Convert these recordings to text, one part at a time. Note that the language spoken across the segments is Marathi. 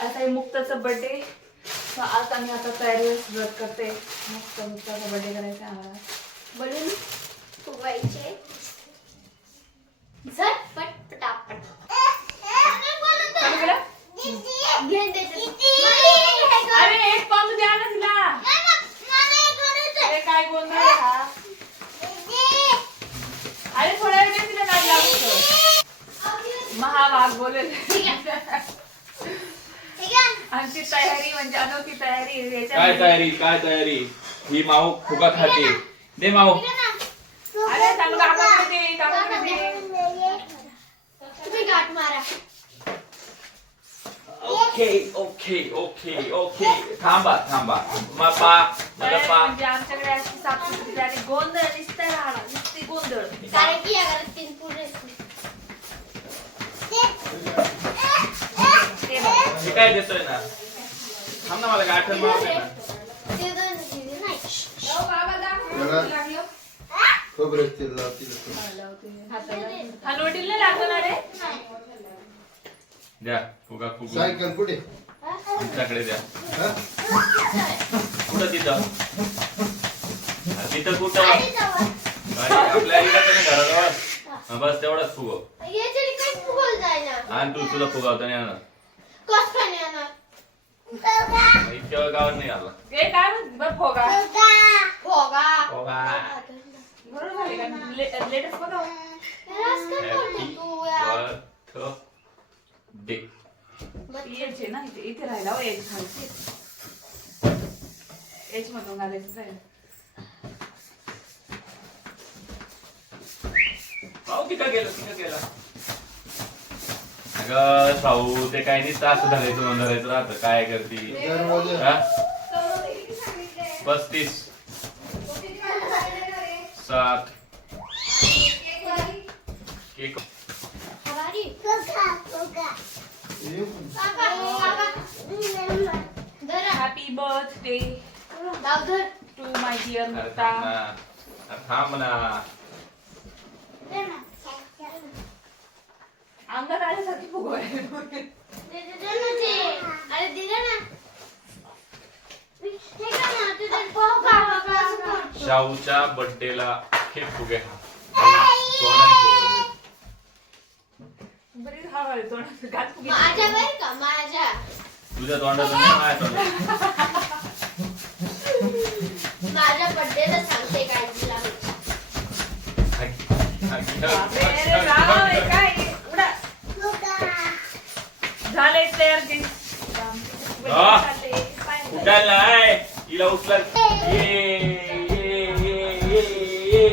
आता आहे मुक्ताचा बर्थडे. आज आम्ही आता तयारी सुरुवात करते. मस्त मुक्ताचा बर्थडे करायचा आम्हाला. बलून फुगवायचे झटपट पटापट. अरे एक पाऊल द्या ना तिला. अरे काय गोंधळ आहे हा. अरे थोड्या वेळ तिला नाद लागतो. महावाग बोलेल. आमची तयारी म्हणजे अनोखी तयारी. काय तयारी काय तयारी. ही माऊ फुगा खाते. दे माऊ. अरे सांग काकाकडे दे, काकाकडे दे. तुम्ही गाठ मारा. Okay okay okay okay. थांबा थांबा. मापा मला पा. म्हणजे आमच्याकडे अशी साफसुथरी आणि गोंधळ दिसतंय राहणार. नुसती गोंधळ. कारण की या घरात 3 पुढे हे काय देतोय ना. थांब ना मला गाठण मारू दे ना. ते दोन दिले नाही. खोबरं तेल लावतील. हलवटीला लागणार रे. द्या फुगा फुगू. सायकल कुठे? आमच्याकडे द्या. हा? कुठं तिथं. तिथं कुठं. आपल्या इकडे घराजवळ. बस तेवढाच फुगव. याच्याने काही फुगवलं जायना. आणि तू तुला फुगावता नाही येणार. कसं काय नाही येणार? इतक्या गावात नाही आला. ए काय म्हणते बघ फोगा. फोगा. फुगा. बरोबर झाले का. लेटेस्ट बघा. रस काय बोलतो तू यार? डे. यायचे ना इथे इथे राहिला हो. एच घालते. एच मधून घालायचं राहिलं. भाऊ तिथं गेलं तिथं गेला. अगं भाऊ ते काही नाही तास धरायचं म्हणून धरायचं राहतं. काय करती. दरवाजा. हा? 35 7 केक. हवारी. ये. धरा. हॅपी बर्थडे दाव धर. टू माय डिअर अरे मुक्ता. थांब ना. अरे थांब ना. अंगात आल्यासारखी फुगवायला. अरे दिलं ना. हे का ना तुझं फोगा. शाहूच्या बर्थडेला केक फुगे हा. सोनाने फुगवले. बरी हळूहळू तोंडात घात फुगे. माझ्या बरं का माझ्या. तुझ्या तोंडातून नाही माझ्या तोंडात. माझ्या बर्थडेला सांगते काय तुला. बापरे, राव, हे काय उडा. झालंय तयार की. उठायला आहे. हिला उचला. ये ये ये ये ये.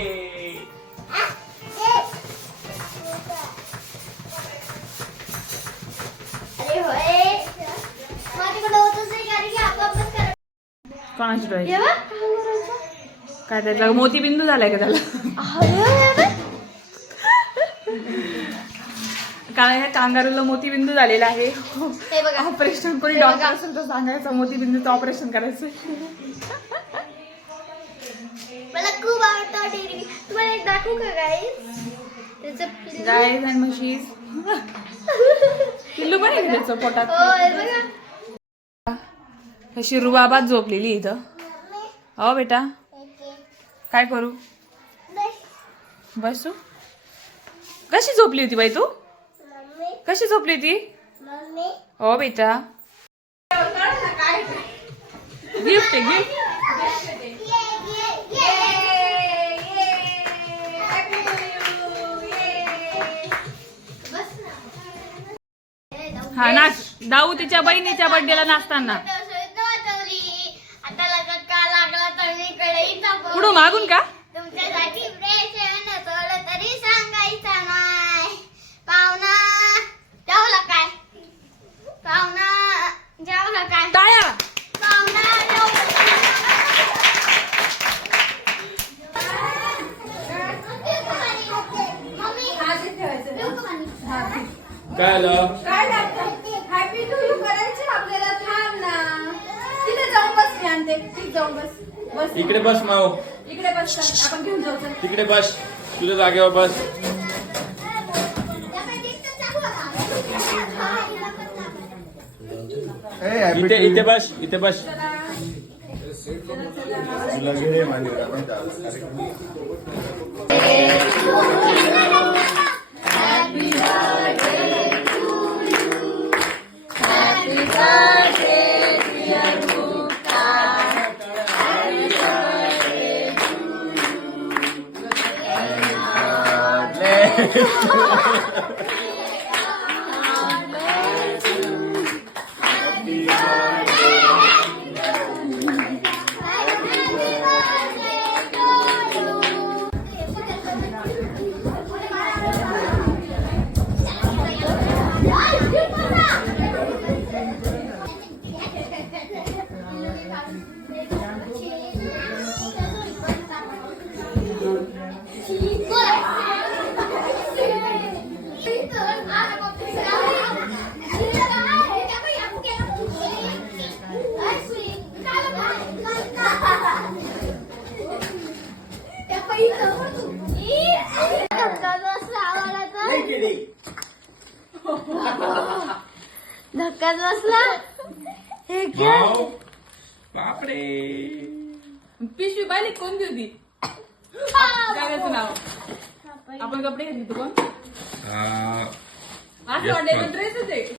अरे होय. माझ्याकडे होतच नाही कारण की आपापच करा. कोणाची डोळे. जेव्हा काय त्याचा मोतीबिंदू झालाय का त्याला. काय ह्या कांगारूला मोतीबिंदू झालेला आहे. हे बघा. ऑपरेशन कोणी हे डॉक्टर बघा. असेल तर सांगायचं मोतीबिंदूचं ऑपरेशन करायचं. मला खूप आवडतं डेअरी. तुम्हाला एक दाखवू का गाईस. त्याचं पिल्लू. गाईज अँड म्हशीज. पिल्लू पण आहे का त्याचं पोटात. हो हे बघा. शिरू बाबा झोपलेली इथं. हो बेटा काय करू. बसू. कशी झोपली होती बाई तू. कशी झोपली होती. हो बेटा. गिफ्ट आहे गिफ्ट. हा नाच. दाऊ तिच्या बहिणीच्या बर्थडेला नाचताना. पुढं मागून का. तुमच्यासाठी प्रेम थोडं तरी सांगायचं नाही. पाहुणा जेवला काय. पाहुणा जेवला काय. टाळ्या. पाहुणा काय आलं. काय लागतं हॅपी टू यू करायचे आपल्याला. थांब ना. तिथे जाऊन बस. मी आणते. ठीक जाऊन बस. बस इकडे बस माऊ. इकडे बस. चल, आपण घेऊन जाऊ. चल. तिकडे बस. तुझ्या जागेवर बस. इथे इथे बस इथे बस. तुला घे मांडीवर माहिती आहे. धक्काच बसला. हे वाव. बापरे. पिशवी पाहिली कोणती होती जागाचं नाव आपण कपडे घेतले तू कोण आ, असं Yes, वाटलं ma'am. ड्रेसच आहे